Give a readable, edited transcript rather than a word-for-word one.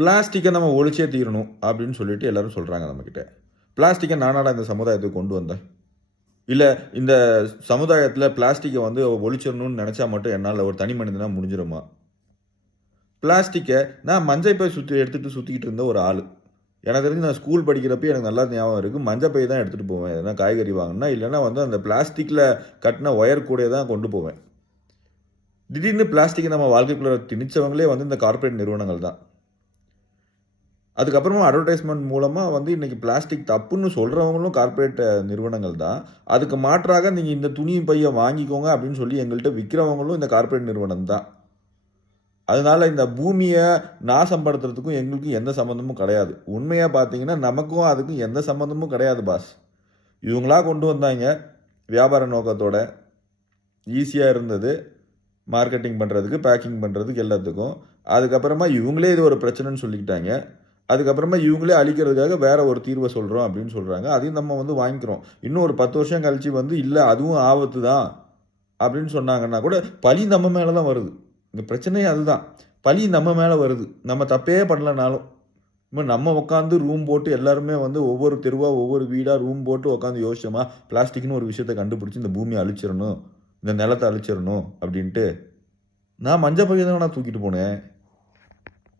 பிளாஸ்டிக்கை நம்ம ஒழிச்சே தீரணும் அப்படின்னு சொல்லிட்டு எல்லாரும் சொல்கிறாங்க நம்மக்கிட்ட. பிளாஸ்டிக்கை நானாடா இந்த சமுதாயத்துக்கு கொண்டு வந்தேன். இல்ல இந்த சமுதாயத்தில பிளாஸ்டிக்கை வந்து ஒழிச்சிடணும்னு நினைச்சா மட்டும் என்னால ஒரு தனி மனிதனா முடிஞ்சிருமா? பிளாஸ்டிக்க நான் மஞ்சள் பை எடுத்துட்டு சுத்திக்கிட்டு இருந்த ஒரு ஆளு. எனக்கு தெரிஞ்சு நான் ஸ்கூல் படிக்கிறப்பயே எனக்கு நல்லா ஞாபகம் இருக்கு. மஞ்ச பை தான் எடுத்துட்டு போவேன். எதனா காய்கறி வாங்கணும்னா, இல்லன்னா வந்து அந்த பிளாஸ்டிக்ல கட்டின ஒயர் கூடைய தான் கொண்டு போவேன். திடீர்னு பிளாஸ்டிக்க நம்ம வாழ்க்கைக்குள்ள திணிச்சவங்களே வந்து இந்த கார்ப்பரேட் நிறுவனங்கள் தான். அதுக்கப்புறமா அட்வர்டைஸ்மென்ட் மூலமா வந்து இன்னைக்கு பிளாஸ்டிக் தப்புன்னு சொல்றவங்களும் கார்ப்பரேட் நிறுவனங்கள் தான். அதுக்கு மாற்றாக நீங்க இந்த துணி பைய வாங்கிக்கோங்க அப்படின்னு சொல்லி எங்கள்ட்ட விக்கிறவங்களும் இந்த கார்ப்பரேட் நிறுவனம் தான். அதனால இந்த பூமிய நாசம் படுத்துறதுக்கும் எங்களுக்கும் எந்த சம்மந்தமும் கிடையாது. உண்மையா பார்த்தீங்கன்னா, நமக்கும் அதுக்கும் எந்த சம்மந்தமும் கிடையாது பாஸ். இவங்களா கொண்டு வந்தாய்ங்க. வியாபார நோக்கத்தோட. ஈஸியா இருந்தது. மார்க்கெட்டிங் பண்றதுக்கு, பேக்கிங் பண்றதுக்கு எல்லாத்துக்கும். அதுக்கப்புறமா இவங்களே இது ஒரு பிரச்சனைன்னு சொல்லிக்கிட்டாய்ங்க. அதுக்கப்புறமா இவங்களே அழிக்கிறதுக்காக வேற ஒரு தீர்வ சொல்றோம் அப்படின்னு சொல்றாங்க. அதையும் நம்ம வந்து வாங்கிக்கிறோம். இன்னும் ஒரு 10 வருஷம் கழிச்சு வந்து, இல்ல அதுவும் ஆபத்து தான் அப்படின்னு சொன்னாங்கன்னா கூட, பழி நம்ம மேல தான் வருது. இங்க பிரச்சனையே அதுதான். பழி நம்ம மேல வருது. நம்ம தப்பே பண்ணலனாலும். நம்ம உட்காந்து ரூம் போட்டு எல்லாருமே வந்து ஒவ்வொரு தெருவா, ஒவ்வொரு வீடா ரூம் போட்டு உட்காந்து யோசிச்சோமா, பிளாஸ்டிக்ன்னு ஒரு விஷயத்த கண்டுபிடிச்சு இந்த பூமிய அழிச்சிரணும். இந்த நிலத்த அழிச்சிரணும் அப்டின்ட்டு. நான் மஞ்ச பைய தானடா தூக்கிட்டு போனேன்.